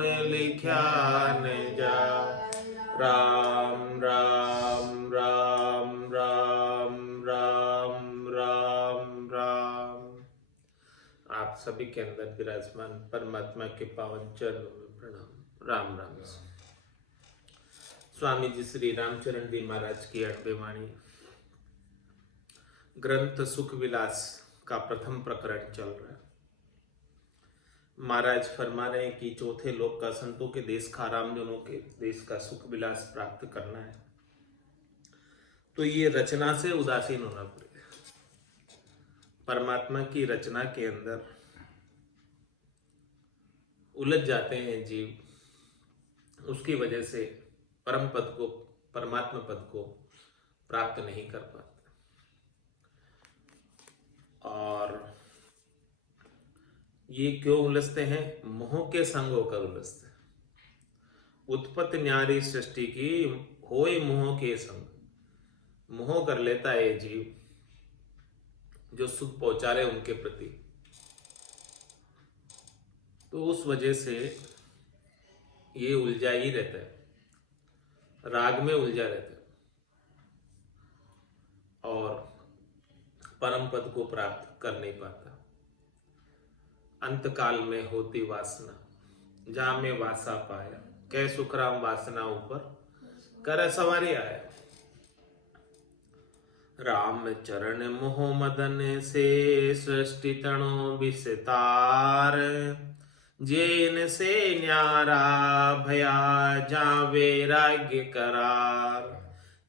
लिख्या न जा। राम राम राम राम राम राम राम। आप सभी के अंदर विराजमान परमात्मा के पावन चरणों में प्रणाम। राम राम। स्वामी जी श्री रामचरण जी महाराज की 8वीं वाणी ग्रंथ सुख विलास का प्रथम प्रकरण चल रहा है। महाराज फरमा रहे हैं कि चौथे लोक का संतों के देश का, रामजनों के देश का सुख विलास प्राप्त करना है तो ये रचना से उदासीन होना पड़ेगा। परमात्मा की रचना के अंदर उलझ जाते हैं जीव, उसकी वजह से परम पद को, परमात्मा पद को प्राप्त नहीं कर पाते। और ये क्यों उलझते हैं? मोह के संग होकर उलझते हैं। उत्पत्ति न्यारी सृष्टि की होए मोह के संग। मोह कर लेता है ये जीव जो सुख पहुंचा रहे उनके प्रति, तो उस वजह से ये उलझा ही रहता है, राग में उलझा रहता है और परम पद को प्राप्त कर नहीं पाता। अंत काल में होती वासना, जा में वासा पाया, कै सुखराम वासना ऊपर कर सवारी आया। राम चरण मोह मदन से सृष्टि तणो विस्तार। जेन से न्यारा भया जा वैराग्य करार।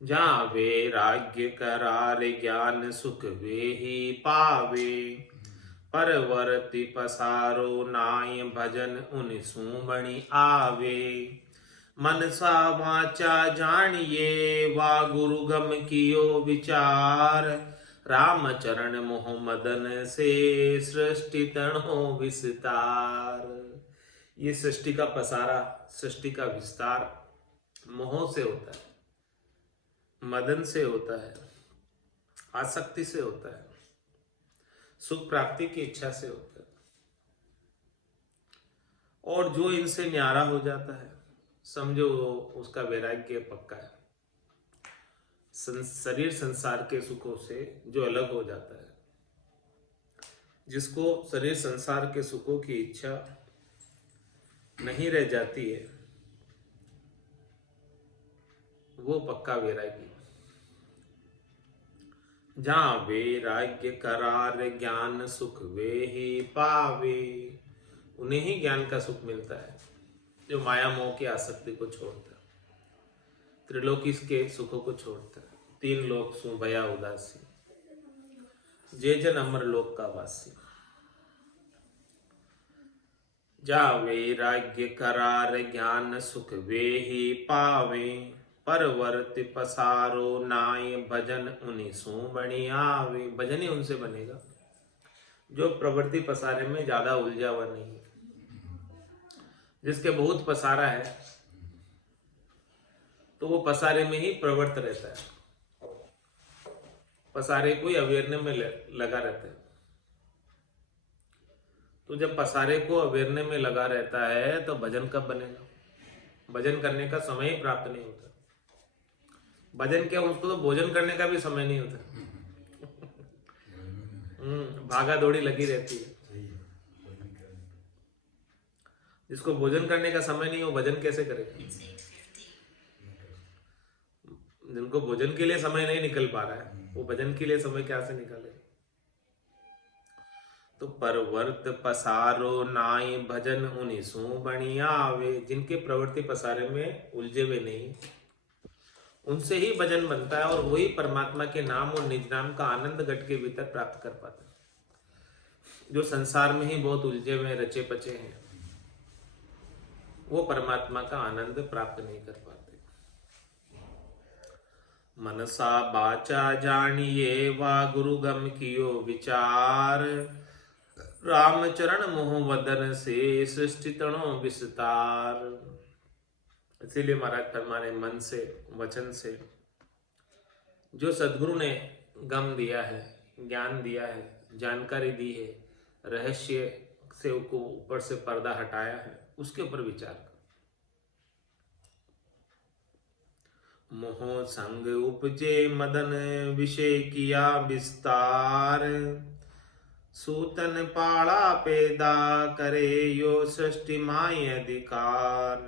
जा वैराग्य करार ज्ञान सुख वे ही पावे। परवर्ति पसारो नाय भजन उन सुमणि आवे। मनसा वाचा जानिए वा गुरु गम कियो विचार। राम चरण मोह मदन से सृष्टि तणो विस्तार। ये सृष्टि का पसारा, सृष्टि का विस्तार मोह से होता है, मदन से होता है, आसक्ति से होता है, सुख प्राप्ति की इच्छा से होता है। और जो इनसे न्यारा हो जाता है समझो उसका वैराग्य पक्का है। शरीर संसार के सुखों से जो अलग हो जाता है, जिसको शरीर संसार के सुखों की इच्छा नहीं रह जाती है, वो पक्का वैरागी। जहाँ वैराग्य करार ज्ञान सुख वे ही पावे। उन्हें ही ज्ञान का सुख मिलता है जो माया मोह की आसक्ति को छोड़ता है, त्रिलोकी के सुखों को छोड़ता है। 3 लोक सु भया उदासी, जे जन अमर लोक का वासी। जा वैराग्य करार ज्ञान सुख वे ही पावे। परवर्ति पसारो नाय भजन उन्हीं सु बणी आवे। भजन ही उनसे बनेगा जो प्रवृत्ति पसारे में ज्यादा उलझा हुआ नहीं है। जिसके बहुत पसारा है तो वो पसारे में ही प्रवृत्त रहता है, पसारे को ही अवेरने में लगा रहता है। तो जब पसारे को अवेरने में लगा रहता है तो भजन कब बनेगा? भजन करने का समय ही प्राप्त नहीं होता। भजन क्या, उसको तो भोजन करने का भी समय नहीं होता। भागा दौड़ी लगी रहती है। जिसको भोजन करने का समय नहीं हो भजन कैसे करेगा? जिनको भोजन के लिए समय नहीं निकल पा रहा है वो भजन के लिए समय क्या से निकाले? तो परवर्त पसारो नाई भजन उन्हीं सु बणी आवे। जिनके प्रवृत्ति पसारे में उलझे हुए नहीं, उनसे ही भजन बनता है और वही परमात्मा के नाम और निज नाम का आनंद घट के भीतर प्राप्त कर पाता है। जो संसार में ही बहुत उलझे हुए रचे पचे हैं वो परमात्मा का आनंद प्राप्त नहीं कर पाते। मनसा बाचा जानिए वा गुरु गम कियो विचार। राम चरण मोह वदन से सृष्टि तणो विस्तार। इसीलिए महाराज फरमाने मन से, वचन से जो सदगुरु ने गम दिया है, ज्ञान दिया है, जानकारी दी है, रहस्य से ऊपर से पर्दा हटाया है, उसके ऊपर विचार करो। मोह संग उपजे मदन विषय किया विस्तार, सूतन पाड़ा पैदा करे यो सृष्टि माय अधिकार,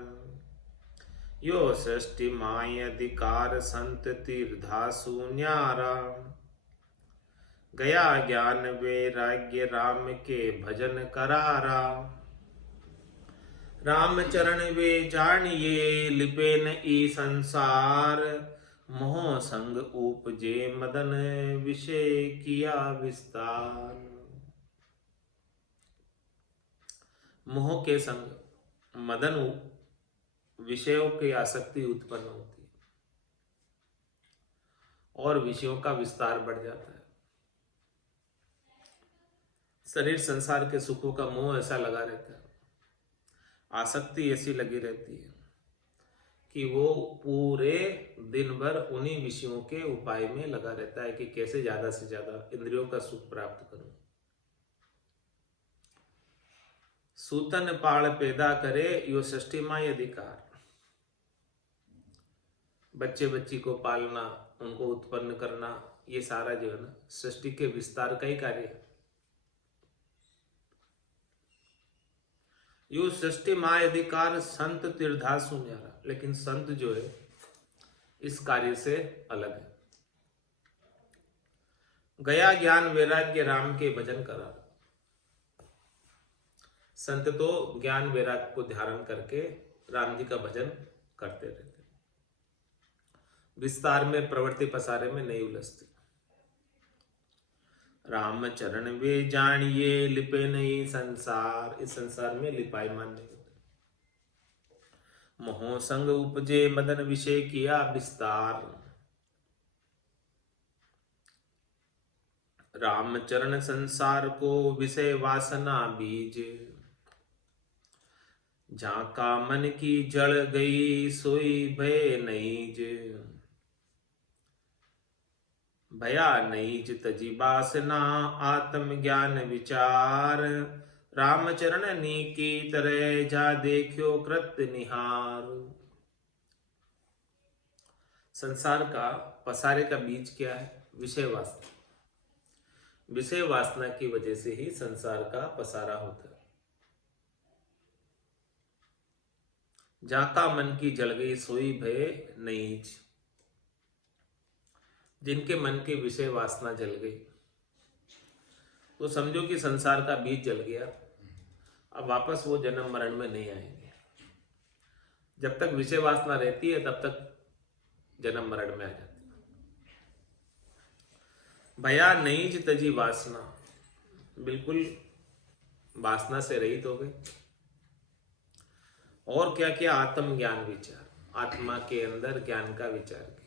यो सृष्टि माय अधिकार संत तीर्थासु न्यारा, गया ज्ञान वैराग्य राम के भजन करारा, राम चरण वे जानिए लिपे न ई संसार, मोह संग उपजे मदन विषय किया विस्तार। मोह के संग मदन विषयों की आसक्ति उत्पन्न होती है और विषयों का विस्तार बढ़ जाता है। शरीर संसार के सुखों का मोह ऐसा लगा रहता है, आसक्ति ऐसी लगी रहती है कि वो पूरे दिन भर उन्हीं विषयों के उपाय में लगा रहता है कि कैसे ज्यादा से ज्यादा इंद्रियों का सुख प्राप्त करूं। सूतन पाड़ पैदा करे यो सृष्टि माय अधिकार। बच्चे बच्ची को पालना, उनको उत्पन्न करना, ये सारा जो है ना सृष्टि के विस्तार का ही कार्य है। यो सृष्टि माय अधिकार संत तीर्थासु न्यारा, लेकिन संत जो है इस कार्य से अलग है। गया ज्ञान वैराग्य राम के भजन करा। संत तो ज्ञान वैराग्य को धारण करके राम जी का भजन करते रहते, विस्तार में प्रवृत्ति पसारे में नहीं उलझते। राम चरण वे जानिए लिपे नहीं संसार, इस संसार में लिपायमान नहीं होते। मोह संग उपजे मदन विषय किया विस्तार, राम चरण संसार को विषय वासना बीज, झांका मन की जड़ गई सोई भय नईज, भया नईज तजी बासना आत्म ज्ञान विचार, रामचरण नीकी तरह जा देखियो कृत निहार। संसार का पसारे का बीज क्या है? विषय वासना। विषय वासना की वजह से ही संसार का पसारा होता है। जाका मन की जल गई सोई भय नईज, जिनके मन की विषय वासना जल गई तो समझो कि संसार का बीज जल गया, अब वापस वो जन्म मरण में नहीं आएंगे। जब तक विषय वासना रहती है तब तक जन्म मरण में आ जाती है। भया नईज तजी वासना, बिल्कुल वासना से रहित हो गए। और क्या किया? आत्म ज्ञान विचार, आत्मा के अंदर ज्ञान का विचार किया।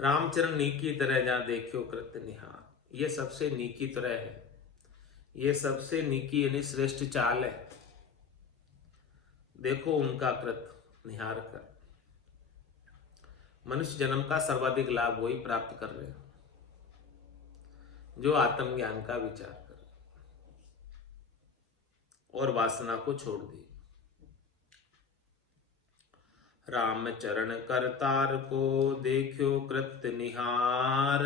रामचरण नीकी तरह जा देखियो कृत निहार, ये सबसे नीकी तरह है, ये सबसे नीकी यानी श्रेष्ठ चाल है। देखो उनका कृत निहार कर। मनुष्य जन्म का सर्वाधिक लाभ वही प्राप्त कर रहे हैं जो आत्मज्ञान का विचार कर और वासना को छोड़ दी। राम चरण करतार को देखियो कृत निहार,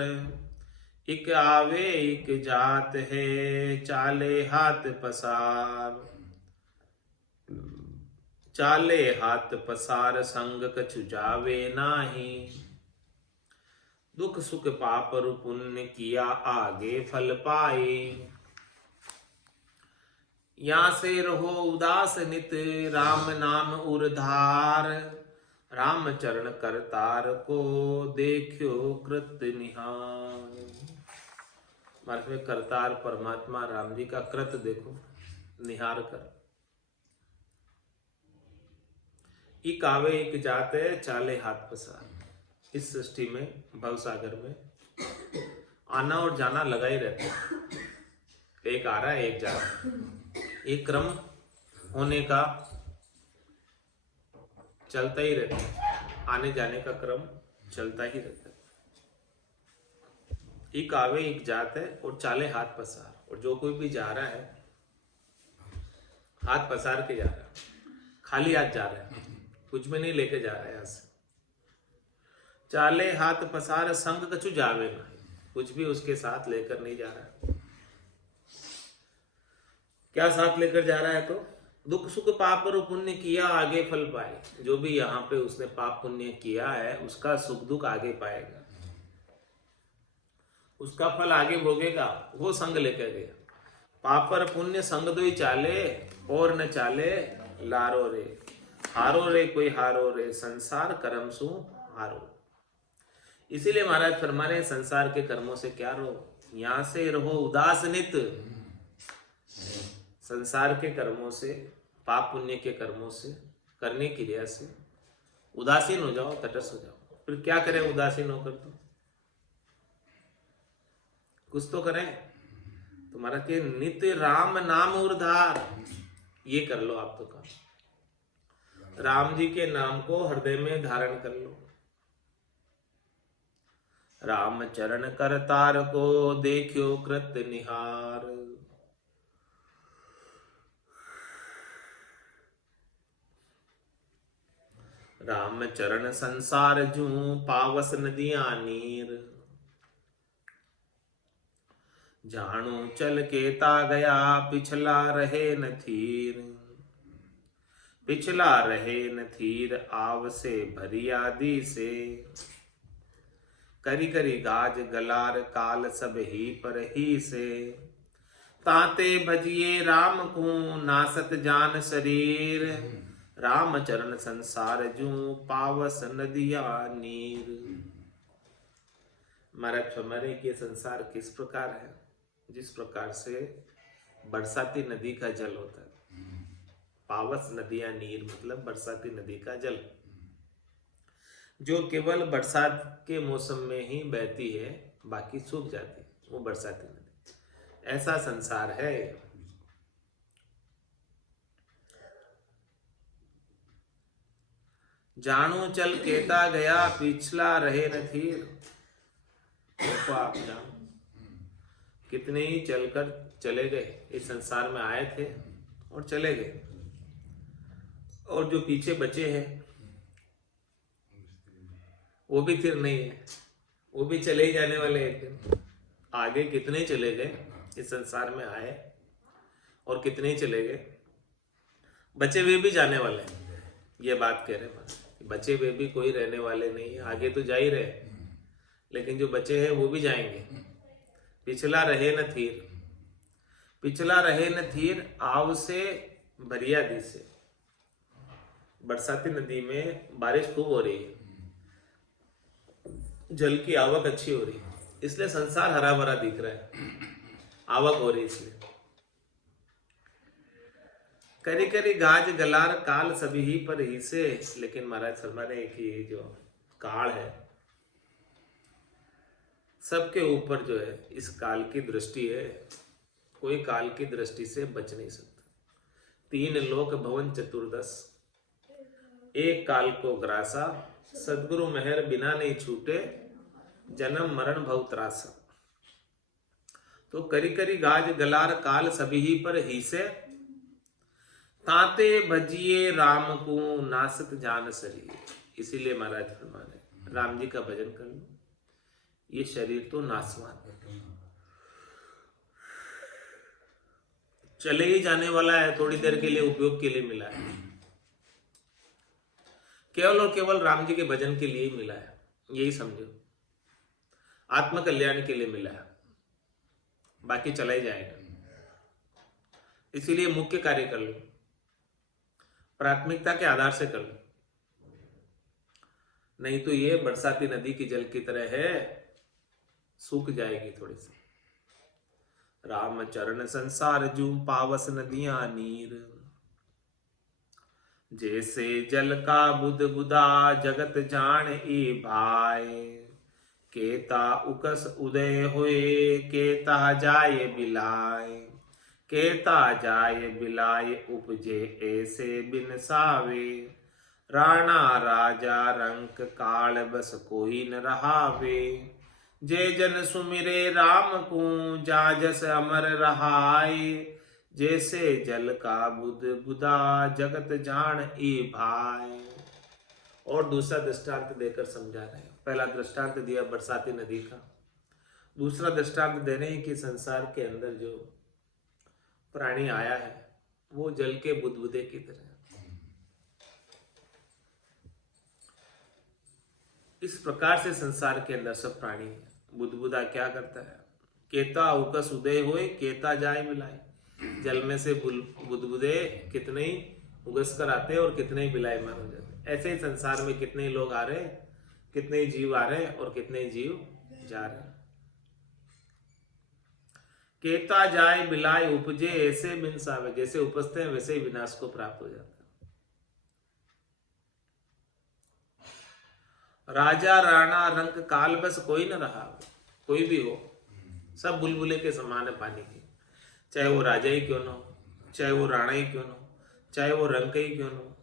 इक आवे इक जात है चाले हाथ पसार, चाले हाथ पसार संग कछु जावे नाही, दुख सुख पाप रु पुण्य किया आगे फल पाए, यहाँ से रहो उदास नित राम नाम उरधार, राम चरण करतार को देखियो कृत निहार। मार्ग में करतार परमात्मा राम जी का कृत देखो, निहार कर। एक आवे एक जाते चाले हाथ पसार। इस सृष्टि में भवसागर में आना और जाना लगा ही रहता है, एक आ रहा है एक जा रहा है, एक क्रम होने का चलता ही रहता है, आने जाने का क्रम चलता ही रहता है। एक आवे एक जात है और चाले हाथ पसार, और जो कोई भी जा रहा है हाथ पसार के जा रहा है, खाली हाथ जा रहा है, कुछ भी नहीं लेके जा रहा है यहाँ से। चाले हाथ पसार संग कछु जावे ना, कुछ भी उसके साथ लेकर नहीं जा रहा है। क्या साथ लेकर जा रहा है? तो दुख सुख पाप और पुण्य किया आगे फल पाए। जो भी यहाँ पे उसने पाप पुण्य किया है उसका सुख दुख आगे पाएगा, उसका फल आगे भोगेगा, वो संग लेकर गया। पाप और पुण्य संग दो ही चाले, और न चाले लारो रे, हारो रे कोई हारो रे, संसार कर्म सु हारो। इसीलिए महाराज फरमा रहे संसार के कर्मों से क्या रो, यहां से रहो उदास नित। संसार के कर्मों से, पाप पुण्य के कर्मों से, करने की क्रिया से उदासीन हो जाओ, तटस्थ हो जाओ। फिर क्या करें उदासीन होकर? तो कुछ तो करें। तुम्हारा के नित्य राम नाम उर्धार, ये कर लो आप तो काम। राम जी के नाम को हृदय में धारण कर लो। राम चरण करतार को देखियो कृत निहार। राम चरण संसार जू पावस नदियां नीर। जाणू चल के ता गया पिछला रहे न थीर। पिछला रहे न थीर आव से भरी आदि से। करी करी गाज गलार काल सब ही पर ही से। ताते भजिए राम को नासत जान शरीर। राम चरण संसार जू पावस नदिया नीर। महाराज फरमाने के संसार किस प्रकार है? जिस प्रकार से बरसाती नदी का जल होता है। पावस नदिया नीर मतलब बरसाती नदी का जल, जो केवल बरसात के मौसम में ही बहती है, बाकी सूख जाती है, वो बरसाती नदी। ऐसा संसार है। जानो चल केता गया पिछला रहे न थीर। देखो आप जानो कितने ही चलकर चले गए, इस संसार में आए थे और चले गए, और जो पीछे बचे हैं वो भी थिर नहीं है, वो भी चले ही जाने वाले एक दिन। आगे कितने चले गए, इस संसार में आए और कितने ही चले गए, बचे हुए भी जाने वाले हैं। ये बात कह रहे हैं, बचे हुए भी कोई रहने वाले नहीं है। आगे तो जा ही रहे, लेकिन जो बचे हैं वो भी जाएंगे। पिछला रहे न थीर, पिछला रहे न थीर आव से भरिया दी से। बरसाती नदी में बारिश खूब हो रही है, जल की आवक अच्छी हो रही है, इसलिए संसार हरा भरा दिख रहा है, आवक हो रही इसलिए। करी करी गाज गलार काल सभी ही पर ही से। लेकिन महाराज फरमा रहे कि जो काल है सबके ऊपर जो है, इस काल की दृष्टि है, कोई काल की दृष्टि से बच नहीं सकता। तीन लोक भवन चतुर्दश, एक काल को ग्रासा। सदगुरु मेहर बिना नहीं छूटे, जन्म मरण भव त्रासा। तो करी करी गाज गलार काल सभी ही पर ही से। ताते भजिए राम को नासत जान शरीर। इसीलिए महाराज फरमाने राम जी का भजन कर लो, ये शरीर तो नासवान चले ही जाने वाला है, थोड़ी देर के लिए उपयोग के लिए मिला है, केवल और केवल राम जी के भजन के लिए ही मिला है। यही समझो, आत्म कल्याण के लिए मिला है, बाकी चला ही जाएगा। इसीलिए मुख्य कार्य कर लो, प्राथमिकता के आधार से कर लो, नहीं तो ये बरसाती नदी की जल की तरह है, सूख जाएगी थोड़ी सी। राम चरण संसार जू पावस नदियां नीर। जैसे जल का बुद बुदा जगत जान ई भाई। केता उकस उदय होए केता जाय बिलाय। केता जाय बिलाय उपजे ऐसे बिन सावे। राणा राजा रंक काल बस कोई न रहावे। जय जन सुमिरे राम को जाजस अमर रहाय। जैसे जल का बुद बुदा जगत जान ई भाई। और दूसरा दृष्टांत देकर समझा रहे हैं। पहला दृष्टांत दिया बरसाती नदी का, दूसरा दृष्टांत दे रहे हैं कि संसार के अंदर जो प्राणी आया है वो जल के बुदबुदे की तरह। इस प्रकार से संसार के अंदर सब प्राणी है। बुदबुदा क्या करता है? केता उकस उदय होए केता जाए मिलाए। जल में से बुदबुदे कितने ही उगस कर आते हैं और कितने ही विलायमान हो जाते हैं। ऐसे ही संसार में कितने ही लोग आ रहे हैं, कितने ही जीव आ रहे हैं और कितने ही जीव जा रहे हैं। केता जाए बिलाय उपजे ऐसे बिन सावे। जैसे उपजते हैं वैसे ही विनाश को प्राप्त हो जाता है। राजा राणा रंग काल बस कोई न रहा। कोई भी हो, सब बुलबुले के समान है पानी की। चाहे वो राजा ही क्यों ना हो, चाहे वो राणा ही क्यों ना हो, चाहे वो रंग ही क्यों ना हो,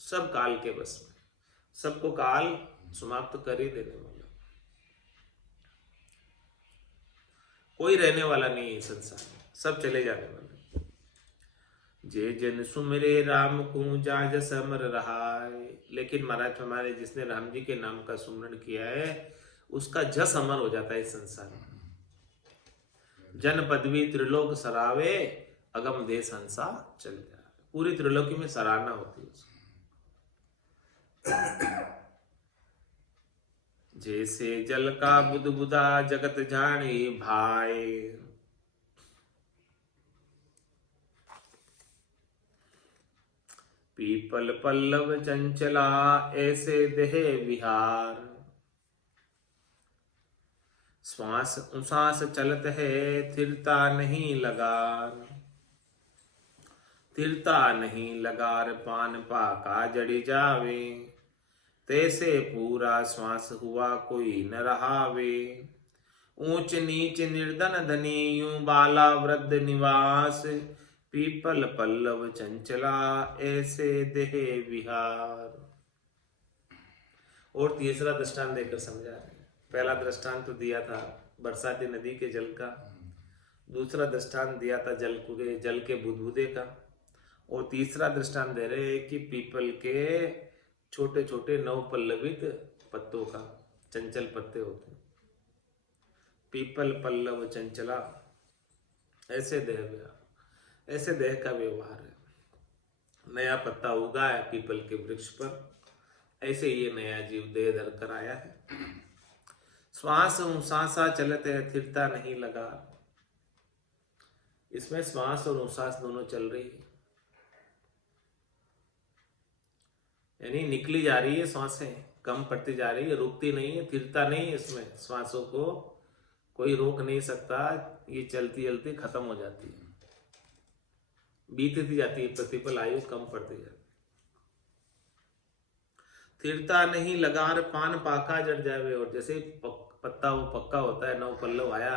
सब काल के बस में। सबको काल समाप्त कर ही देने वाला। कोई रहने वाला नहीं है संसार में, सब चले जाने वाले। जे जन सुमरे राम को जाज समर रहाय। लेकिन महाराज हमारे जिसने राम जी के नाम का सुमरण किया है उसका जस अमर हो जाता है इस संसार में। जन पदवी त्रिलोक सरावे अगम देश हंसा चल जाए। पूरी त्रिलोकी में सराहना होती है उसकी। जैसे जल का बुदबुदा जगत जाने भाई। पीपल पल्लव चंचला ऐसे देह विहार। श्वास उसास चलत है थिरता नहीं लगार। थिरता नहीं लगार पान पाका जड़ी जावे। तैसे पूरा श्वास हुआ कोई न रहावे। ऊंच नीच निर्धन धनी यूं बाला वृद्ध निवास। पीपल पल्लव चंचला ऐसे देह विहार। और तीसरा दृष्टांत देकर समझा रहे हैं। पहला दृष्टांत तो दिया था बरसाती नदी के जल का, दूसरा दृष्टांत दिया था जल के बुदबुदे का, और तीसरा दृष्टांत दे रहे हैं कि पीपल के छोटे छोटे नवपल्लवित पत्तों का। चंचल पत्ते होते हैं। पीपल पल्लव चंचला ऐसे देह का व्यवहार है। नया पत्ता उगा है पीपल के वृक्ष पर, ऐसे ये नया जीव देह धर कर आया है। श्वास उसासा चलते है थिरता नहीं लगा। इसमें श्वास और उसास दोनों चल रही है, यानी निकली जा रही है श्वासें, कम पड़ती जा रही है, रुकती नहीं है, थिरता नहीं है। इसमें श्वासों को कोई रोक नहीं सकता, ये चलती चलती खत्म हो जाती है, बीतती जाती है, प्रतिपल आयु कम पड़ती जाती है। थिरता नहीं लगार पान पाका जड़ जावे। और जैसे पत्ता वो पक्का होता है, नव पल्लव आया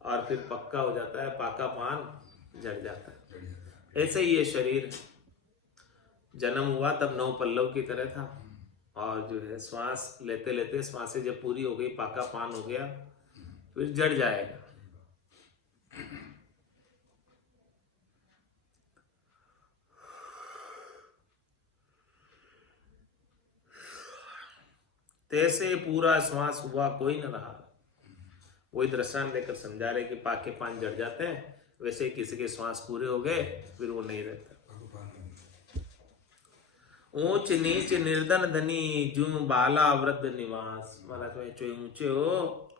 और फिर पक्का हो जाता है, पाका पान जड़ जाता है। ऐसे ही ये शरीर जन्म हुआ तब नव पल्लव की तरह था, और जो है श्वास लेते लेते श्वासें जब पूरी हो गई, पाका पान हो गया, फिर जड़ जाएगा। तैसे पूरा श्वास हुआ कोई न रहा। वही दृष्टांत देकर समझा रहे कि पाके पान जड़ जाते हैं, वैसे किसी के श्वास पूरे हो गए फिर वो नहीं रहता। ऊंच नीच निर्धन धनी जू बाला वृद्ध निवास। महाराज में चाहे ऊंचे हो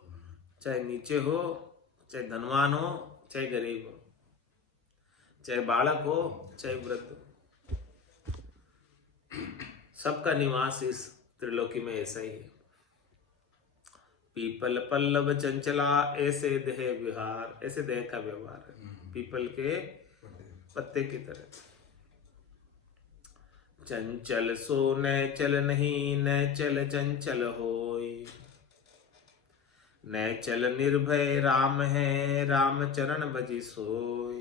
चाहे नीचे हो, चाहे धनवान हो चाहे गरीब हो, चाहे बालक हो चाहे वृद्ध हो, सबका निवास इस त्रिलोकी में ऐसा ही है। पीपल पल्लव चंचला ऐसे देह विहार। ऐसे देह का व्यवहार है पीपल के पत्ते की तरह। चंचल सो न चल नहीं, न चल चंचल होय। न चल निर्भय राम है, राम चरण भजी सोय।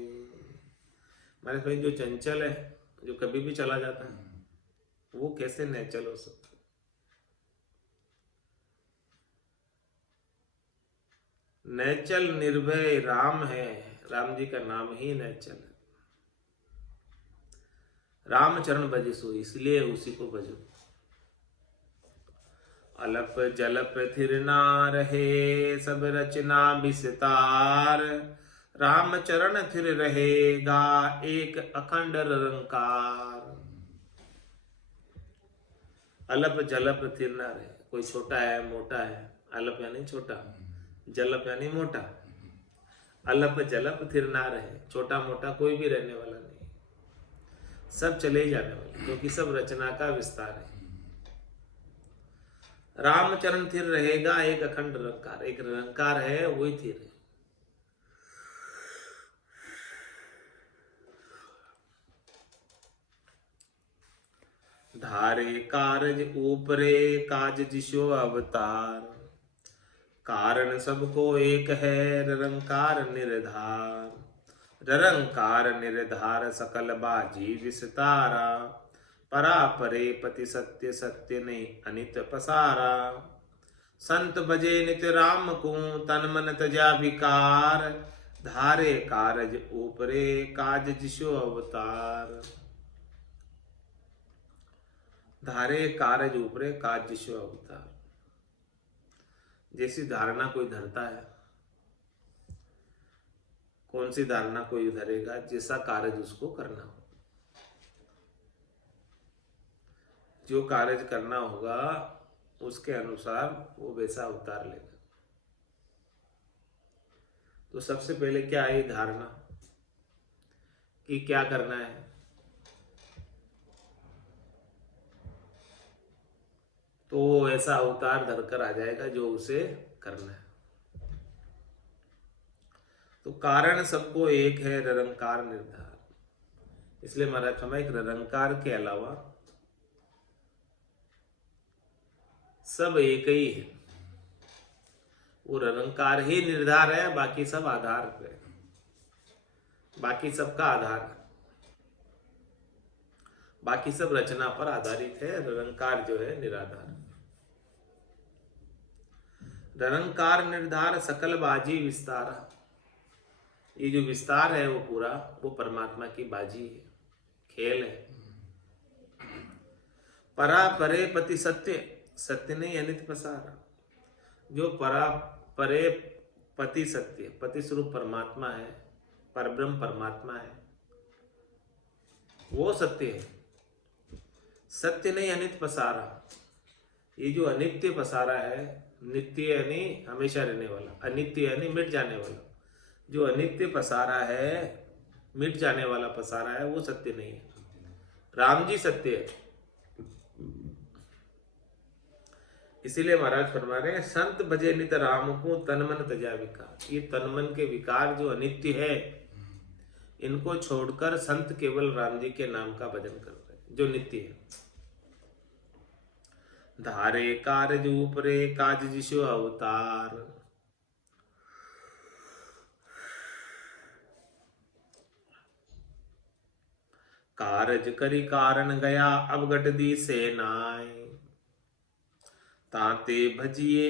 हमारे भाई जो चंचल है, जो कभी भी चला जाता है, वो कैसे न चल हो सकता? नैचल निर्भय राम है, राम जी का नाम ही नैचल है। रामचरण भज सो, इसलिए उसी को भजो। अलप जलप थिर ना रहे, सब रचना विस्तार। रामचरण थिर रहेगा, एक अखंड निरंकार। अलप जलप थिर ना रहे, कोई छोटा है मोटा है, अलप यानी छोटा, जलप यानी मोटा। अलप जलप थिर ना रहे, छोटा मोटा कोई भी रहने वाला नहीं, सब चले जाने वाले, क्योंकि सब रचना का विस्तार है। रामचरण थिर रहेगा, एक अखंड निरंकार, एक निरंकार है वही थिर है। धारे कारज ऊपरे, काज जिसो अवतार। कारण सबको एक है, निरंकार निर्धार। निरंकार निर्धार, सकल बाजी विस्तारा। परा परे पति सत्य, सत्य नहीं अनित पसारा। संत बजे नित राम को, तन मन तजा विकार। धारे कारज ऊपरे, काज जिसो अवतार। धारे कारज ऊपरे, काज जिसो अवतार। जैसी धारणा कोई धरता है, कौन सी धारणा कोई धरेगा, जैसा कार्य उसको करना हो। जो कार्य करना होगा उसके अनुसार वो वैसा अवतार लेगा। तो सबसे पहले क्या है धारणा कि क्या करना है। तो वो ऐसा अवतार धरकर आ जाएगा जो उसे करना है। तो कारण सबको एक है, निरंकार निर्धार। इसलिए महाराज हमें एक निरंकार के अलावा सब एक ही है। वो निरंकार ही निर्धार है, बाकी सब आधार पे, बाकी सबका आधार, बाकी सब रचना पर आधारित है। निरंकार जो है निराधार। निरंकार निर्धार, सकल बाजी विस्तार। ये जो विस्तार है वो पूरा वो परमात्मा की बाजी है, खेल है। परा परे पति सत्य, सत्य नहीं अनित पसारा। जो परा परे पति सत्य, पति स्वरूप परमात्मा है, परब्रह्म परमात्मा है, वो सत्य है। सत्य नहीं अनित पसारा। ये जो अनित्य पसारा है, नित्य यानी हमेशा रहने वाला, अनित्य यानी मिट जाने वाला। जो अनित्य पसारा है, मिट जाने वाला पसारा है, वो सत्य नहीं है। राम जी सत्य है। इसीलिए महाराज फरमा रहे हैं, संत भजे नित राम को, तन मन तजा विकार। ये तन मन के विकार जो अनित्य है, इनको छोड़कर संत केवल राम जी के नाम का भजन कर रहे हैं जो नित्य है। धारे कारज ऊपरे, काज जिसो अवतार। कारज करी कारण गया, अब गट दी सेनाय। ताते भजिए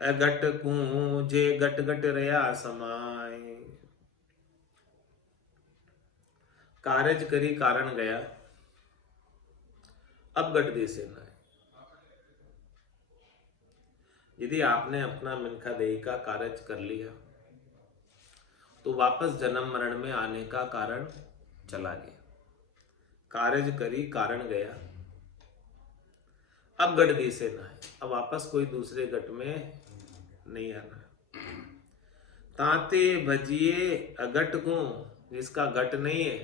अगट को, जे गट गट रया समाय। कारज करी कारण गया, अब गट दी सेनाय। यदि आपने अपना मिनखा देही का कारज कर लिया तो वापस जन्म मरण में आने का कारण चला गया। कारज करी कारण गया, अब गट दी सेना है, अब वापस कोई दूसरे गट में नहीं आना। ताते भजिए अगट को, जिसका गट नहीं है,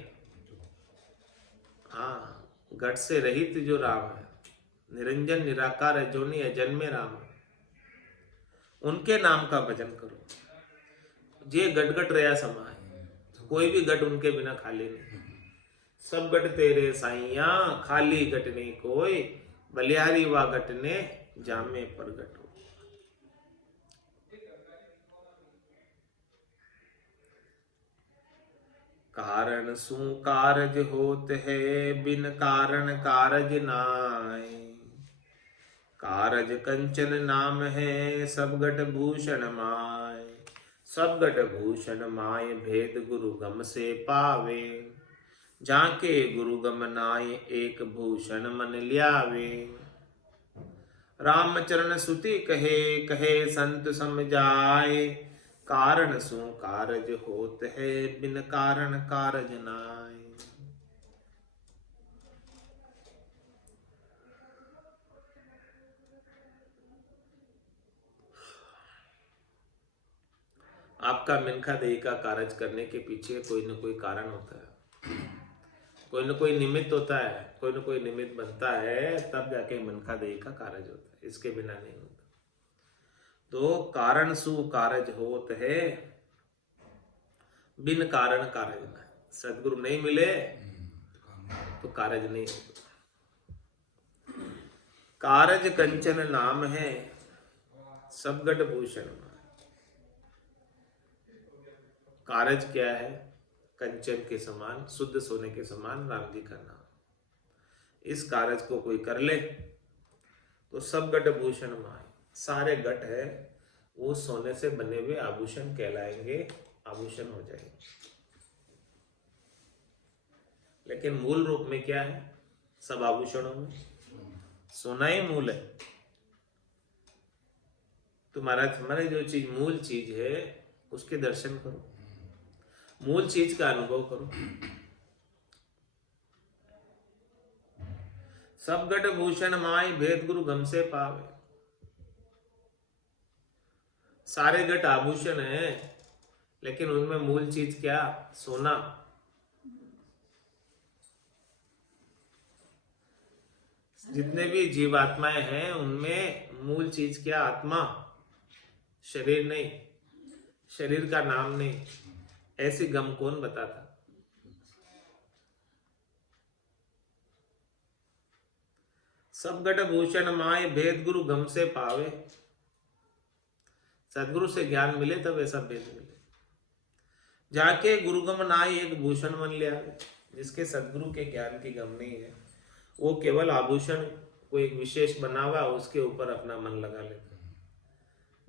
हाँ गट से रहित जो राम है, निरंजन निराकार है, जो नहीं है, जन्मे राम है, उनके नाम का भजन करो। जे गट गट रया समाय, कोई भी गट उनके बिना खाली नहीं। सब गट तेरे साइया, खाली गट नहीं कोई। बलिहारी वा गट ने, जामे प्रगट हो। कारण सु कारज होत है, बिन कारण कारज नाय। कारज कंचन नाम है, सब गट भूषण माय। सब गट भूषण माय, भेद गुरु गम से पावे। जाके गुरु गम नाय एक भूषण मन ल्यावे। राम चरण सुति कहे कहे संत समझाए, कारण सु कारज होत है बिन कारण कारज नाय। आपका मिनखा देही का कारज करने के पीछे कोई न कोई कारण होता है, कोई न कोई निमित्त होता है, कोई न कोई निमित्त बनता है, तब जाके मिनखा देही का कारज होता है, इसके बिना नहीं होता। तो कारण सु कारज होत है बिन कारण कारज ना। सदगुरु नहीं मिले तो कारज नहीं होता। कारज कंचन नाम है सब गढ़ भूषण। कारज क्या है? कंचन के समान, शुद्ध सोने के समान राम जी का नाम। इस कारज को कोई कर ले तो सब गढ़ भूषण माए, सारे गढ़ है वो सोने से बने हुए आभूषण कहलाएंगे, आभूषण हो जाएंगे। लेकिन मूल रूप में क्या है? सब आभूषणों में सोना ही मूल है। तुम्हारा तुम्हारी जो चीज मूल चीज है उसके दर्शन करो, मूल चीज का अनुभव करो। सब गढ़ भूषण माय भेद गुरु गम से पावे। सारे गढ़ आभूषण है लेकिन उनमें मूल चीज क्या? सोना। जितने भी जीवात्माएं हैं उनमें मूल चीज क्या? आत्मा, शरीर नहीं, शरीर का नाम नहीं। ऐसी गम कौन बताता? सब गढ़ भूषण माय भेद गुरु गम से पावे। सदगुरु से ज्ञान मिले तब ऐसा भेद मिले। जाके गुरु गम नाय एक भूषण मन लिया। जिसके सदगुरु के ज्ञान की गम नहीं है वो केवल आभूषण को एक विशेष बना हुआ उसके ऊपर अपना मन लगा लेता है।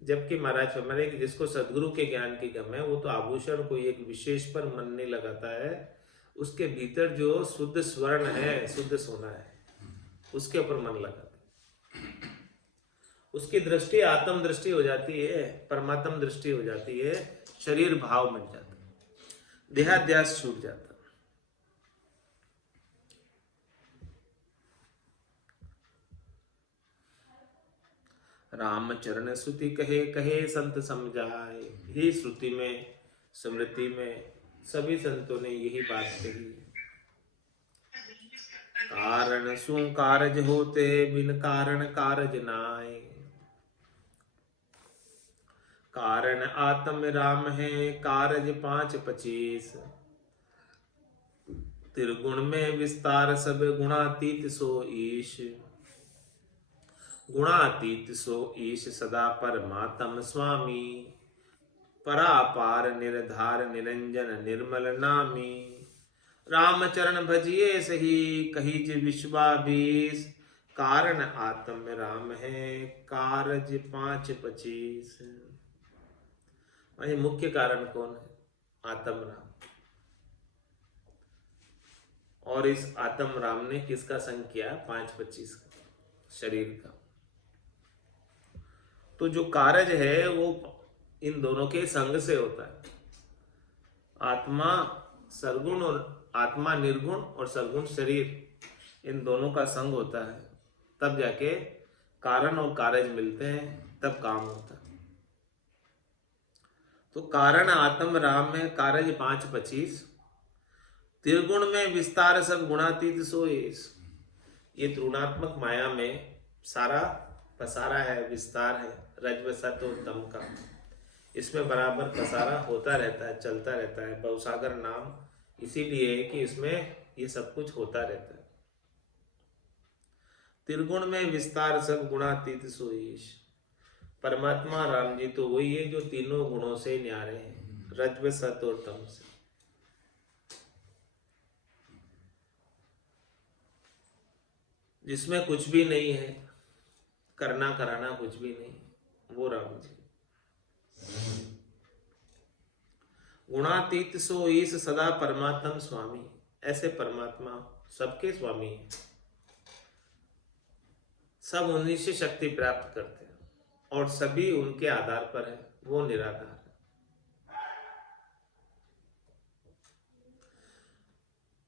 जबकि महाराज फरमाते कि जिसको सदगुरु के ज्ञान की गम है वो तो आभूषण को एक विशेष पर मन नहीं लगाता है, उसके भीतर जो शुद्ध स्वर्ण है, शुद्ध सोना है, उसके ऊपर मन लगाता है। उसकी दृष्टि आत्म दृष्टि हो जाती है, परमात्म दृष्टि हो जाती है, शरीर भाव मिट जाता है, देहाध्यास छूट जाता है। राम चरण श्रुति कहे कहे संत समझाए। ही श्रुति में, स्मृति में सभी संतों ने यही बात कही। कारण सु कारज होते बिन कारण कारज नाय। कारण आत्म राम है कारज 5-25। त्रिगुण में विस्तार सब गुणातीत सो ईश। गुणातीत सो ईश सदा परमात्म स्वामी। परापार निर्धार निरंजन निर्मल नामी। रामचरण भजिए सही कही विश्वाभीस। कारण आत्म राम है कारज 5-25। मुख्य कारण कौन है? आत्म राम। और इस आत्म राम ने किसका संग किया? 5-25 का, शरीर का। तो जो कारज है वो इन दोनों के संग से होता है। आत्मा सरगुण और आत्मा निर्गुण और सरगुण शरीर, इन दोनों का संग होता है, तब जाके कारण और कारज मिलते हैं, तब काम होता है। तो कारण आत्म राम में कारज 5-25। त्रिगुण में विस्तार सब गुणातीत सो ईश। ये त्रिगुणात्मक माया में सारा पसारा है, विस्तार है, रज्व सत्व तम का। इसमें बराबर पसारा होता रहता है, चलता रहता है। भवसागर नाम इसीलिए है कि इसमें ये सब कुछ होता रहता है। त्रिगुण में विस्तार सब गुणातीत सो ईश। परमात्मा राम जी तो वही है जो तीनों गुणों से न्यारे हैं, रज्व सत्व और तम से। जिसमें कुछ भी नहीं है, करना कराना कुछ भी नहीं, वो राम जी। गुणातीत सो ईश सदा परमात्म स्वामी। ऐसे परमात्मा सबके स्वामी हैं, सब उन्हीं से शक्ति प्राप्त करते हैं और सभी उनके आधार पर है, वो निराधार है।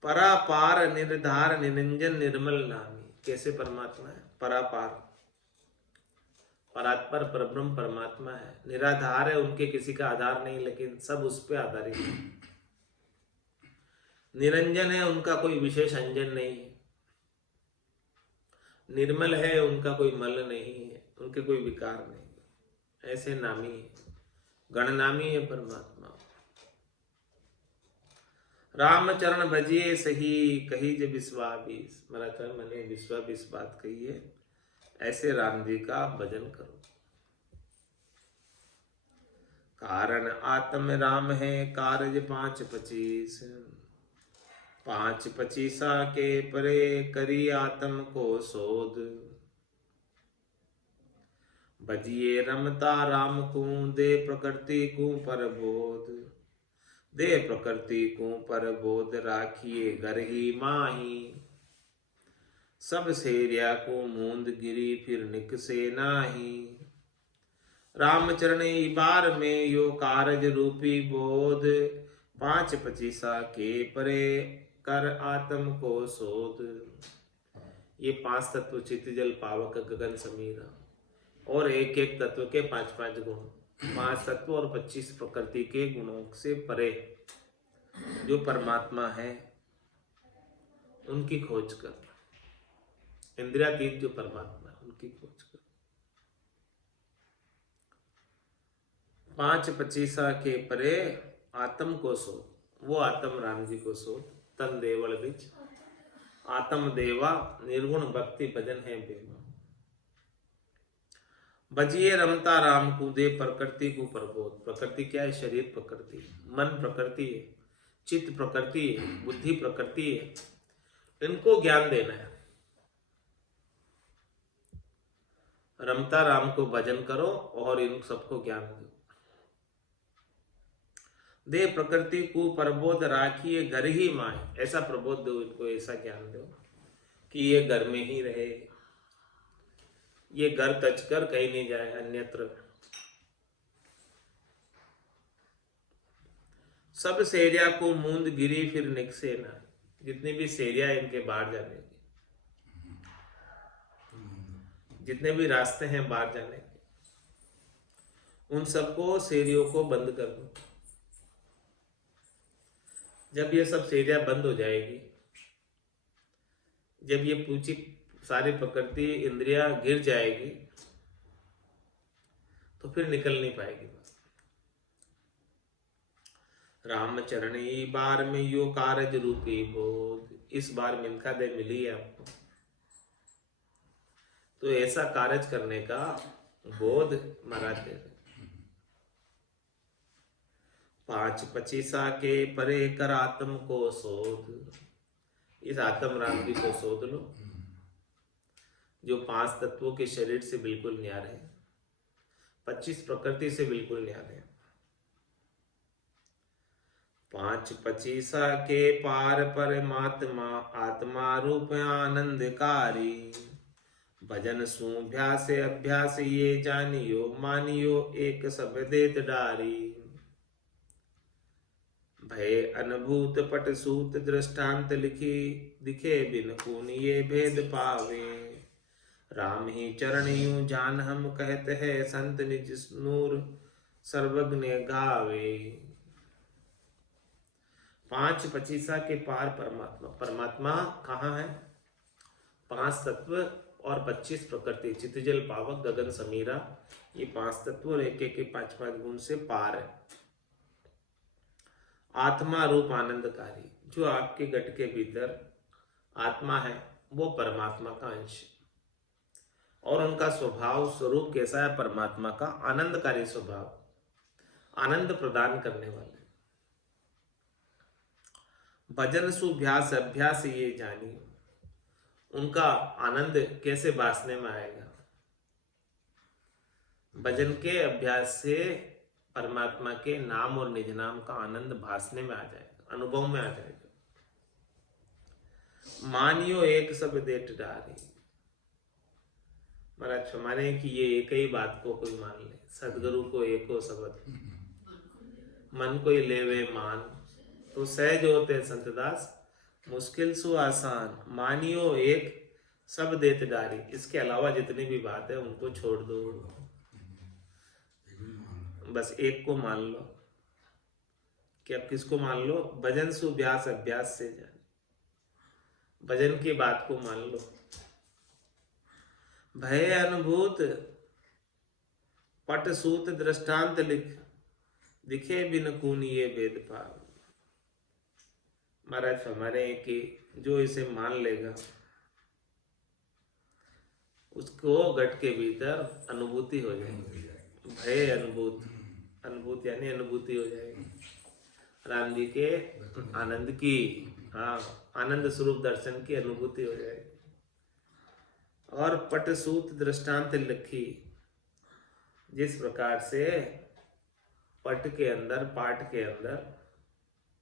परापार निर्धार निरंजन निर्मल नामी, कैसे परमात्मा है? परापार, परात्पर परब्रह्म परमात्मा है, निराधार है, उनके किसी का आधार नहीं, लेकिन सब उस पे आधारित है। निरंजन है, उनका कोई विशेष अंजन नहीं है। निर्मल है, उनका कोई मल नहीं है, उनके कोई विकार नहीं है। ऐसे नामी है, गणनामी है परमात्मा। रामचरण भजिए सही कही जब विश्वाबीस, महाराज मैंने विश्वाबीस बात कही है, ऐसे राम जी का भजन करो। कारण आत्म राम है कारज 5-25, 5-25 के परे करी आत्म को शोध। भजिए रमता राम को दे प्रकृति को पर बोध, दे प्रकृति को पर बोध राखिए घर ही माही। सब सेरिया को मूंद गिरी फिर निकसे नाही, रामचरण बार में यो कारज रूपी बोध। 5-25 के परे कर आत्म को शोध। ये 5 तत्व चित्त जल पावक गगन समीरा, और एक एक तत्व के 5-5 गुण, 5 तत्व और 25 प्रकृति के गुणों से परे जो परमात्मा है उनकी खोज कर, इंद्रियातीत जो परमात्मा है उनकी खोज कर। 5-25 के परे आत्म को शोध, वो आत्म राम जी को शोध। तन देवल बिच आत्म देवा निर्गुण भक्ति भजन है बेमा। बजिए रमता राम को दे प्रकृति को प्रबोध। प्रकृति क्या है? शरीर प्रकृति, मन प्रकृति है, चित्त प्रकृति है, बुद्धि प्रकृति है, इनको ज्ञान देना है। रमता राम को भजन करो और इन सबको ज्ञान दो। दे प्रकृति को प्रबोध राखिए घर ही माए, ऐसा प्रबोध दो इनको, ऐसा ज्ञान दो कि ये घर में ही रहे, ये घर तज कर कहीं नहीं जाए अन्यत्र। सब सेरिया को मूंद गिरी फिर निकसे ना, जितनी भी सेरिया इनके बाहर जाने की, जितने भी रास्ते हैं बाहर जाने के, उन सबको सेरियों को बंद कर दो। जब ये सब सेरिया बंद हो जाएगी, जब ये पूछी सारी प्रकृति इंद्रिया गिर जाएगी, तो फिर निकल नहीं पाएगी। रामचरणी बार में यो कारज रूपी बोध, इस बार मिल्खा दे मिली है आपको, तो ऐसा कारज करने का बोध महाराज दे रहे। 5-25 के परे कर आत्म को शोध, इस आत्म राम जी को शोध लो, जो 5 तत्वों के शरीर से बिल्कुल न्यारे है, 25 प्रकृति से बिल्कुल न्यारे है। 5-25 के पार परमात्मा आत्मा रूप आनंदकारी, भजन सुभ्यास अभ्यास ये जानियो मानियो एक सब देत डारी। भय अनुभूत पट सूत दृष्टांत लिखी, दिखे बिन कून ये भेद पावे। राम ही चरण यूं जान हम कहते हैं, संत निज नूर सर्वज्ञ गावे। 5-25 के पार परमात्मा, परमात्मा कहाँ है? 5 तत्व और 25 प्रकृति, चित्त जल पावक गगन समीरा, ये 5 तत्व और एक के 5-5 गुण से पार है। आत्मा रूप आनंदकारी, जो आपके घट के भीतर आत्मा है वो परमात्मा का अंश, और उनका स्वभाव स्वरूप कैसा है? परमात्मा का आनंदकारी स्वभाव, आनंद प्रदान करने वाले। भजन सुभ्यास अभ्यास ये जानी, उनका आनंद कैसे बासने में आएगा? भजन के अभ्यास से परमात्मा के नाम और निज नाम का आनंद भासने में आ जाएगा, अनुभव में आ जाएगा। मानियो एक सब देट डारी। महाराज फरमाने कि ये एक ही बात को कोई मान ले, सदगुरु को एको शब्द मन कोई लेवे मान, तो सहज होते संतदास मुश्किल सु आसान। मानियो एक सब देत डारी, इसके अलावा जितनी भी बात है उनको छोड़ दो, बस एक को मान लो। कि अब किसको मान लो? भजन सु अभ्यास, अभ्यास से जाने, भजन की बात को मान लो। भय अनुभूत पट सूत दृष्टांत लिख, दिखे बिन कून ये भेद पाव। महाराज फरमारे हैं कि जो इसे मान लेगा उसको घट के भीतर अनुभूति हो जाएगी। भय अनुभूत, अनुभूत यानी अनुभूति हो जाएगी राम जी के आनंद की, हाँ आनंद स्वरूप दर्शन की अनुभूति हो जाएगी। और पटसूत दृष्टांत लिखी, जिस प्रकार से पट के अंदर, पाट के अंदर,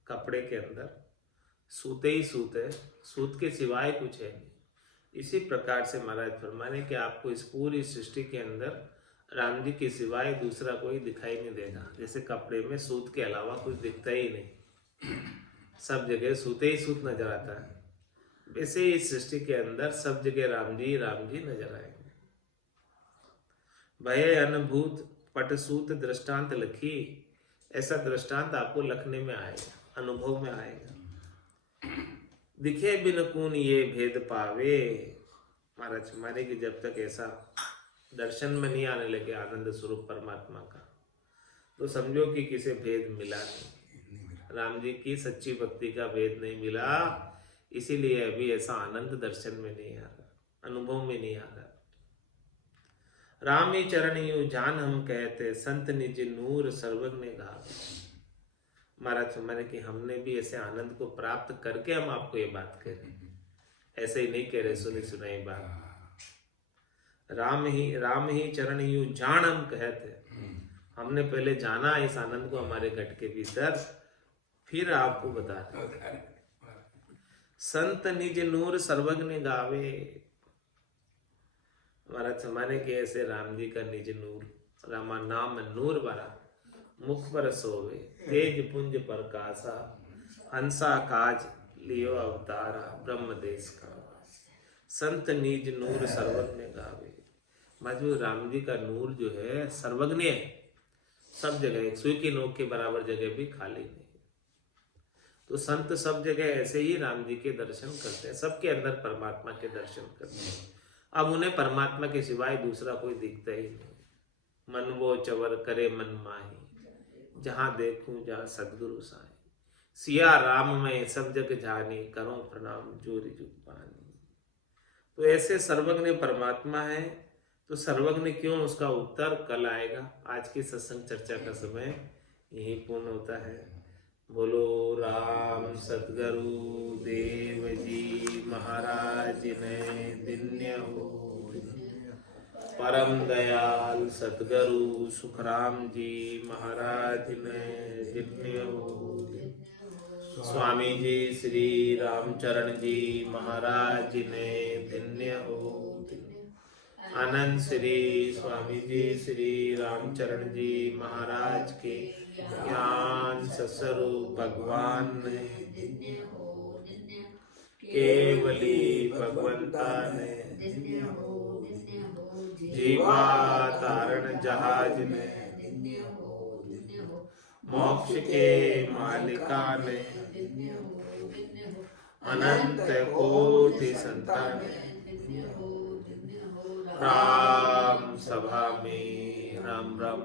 कपड़े के अंदर सूते ही सूत है, सूत के सिवाय कुछ है नहीं, इसी प्रकार से महाराज फरमाने कि आपको इस पूरी सृष्टि के अंदर राम जी के सिवाय दूसरा कोई दिखाई नहीं देगा। जैसे कपड़े में सूत के अलावा कुछ दिखता ही नहीं, सब जगह सूते ही सूत नजर आता है, वैसे ही इस सृष्टि के अंदर सब जगह राम जी नजर आएंगे। भय अनुभूत पटसूत दृष्टांत लखी, ऐसा दृष्टांत आपको लखने में आएगा, अनुभव में आएगा। दिखे बिन कून ये भेद पावे। महाराज हमारे कि जब तक ऐसा दर्शन में नहीं आने लगे आनंद स्वरूप परमात्मा का, तो समझो कि किसे भेद मिला नहीं, राम जी की सच्ची भक्ति का भेद नहीं मिला, इसीलिए अभी ऐसा आनंद दर्शन में नहीं आ रहा, अनुभव में नहीं आ रहा। राम ही चरण यूं जान हम कहते, संत निज नूर सर्वज्ञ गावे। महाराज मैंने कि हमने भी ऐसे आनंद को प्राप्त करके हम आपको ये बात कह रहे, ऐसे ही नहीं कह रहे सुनी सुनाई बात। राम ही चरण यूं जान हम कहते, हमने पहले जाना इस आनंद को हमारे घट के भीतर, फिर आपको बता रहे। संत निज नूर सर्वज्ञ गावे। हमारा समाने के ऐसे राम जी का निज नूर, रामा नाम नूर बरा, मुख पर सोवे, तेज पुंज प्रकाशा, हंसा काज लियो अवतारा, ब्रह्म देश का। संत निज नूर सर्वज्ञ गावे। मजबू राम जी का नूर जो है सर्वज्ञ है, सब जगह, एक सुई की नोक के बराबर जगह भी खाली नहीं। तो संत सब जगह ऐसे ही राम जी के दर्शन करते हैं, सबके अंदर परमात्मा के दर्शन करते हैं। अब उन्हें परमात्मा के सिवाय दूसरा कोई दिखता ही नहीं। मन वो चवर करे मन माही, जहां देखूं जहां सदगुरु साई। सिया राम में सब जग जानी, करो प्रणाम जोरी जुग पानी। तो ऐसे सर्वज्ञ परमात्मा है, तो सर्वज्ञ क्यों, उसका उत्तर कल आएगा। आज की सत्संग चर्चा का समय यही पूर्ण होता है। बोलो राम सतगुरु देव जी महाराज ने दिन्य हो। परम दयाल सतगुरु सुखराम जी महाराज ने दिन्य हो। स्वामी जी श्री रामचरण जी महाराज ने दिन्य हो। आनंद श्री स्वामी जी श्री रामचरण जी महाराज के ज्ञान सस्वरूप भगवान ने, केवली भगवंता ने, जीवा तारण जहाज ने, मोक्ष के मालिका ने, अनंत कोटि संतान ने, राम सभा में राम राम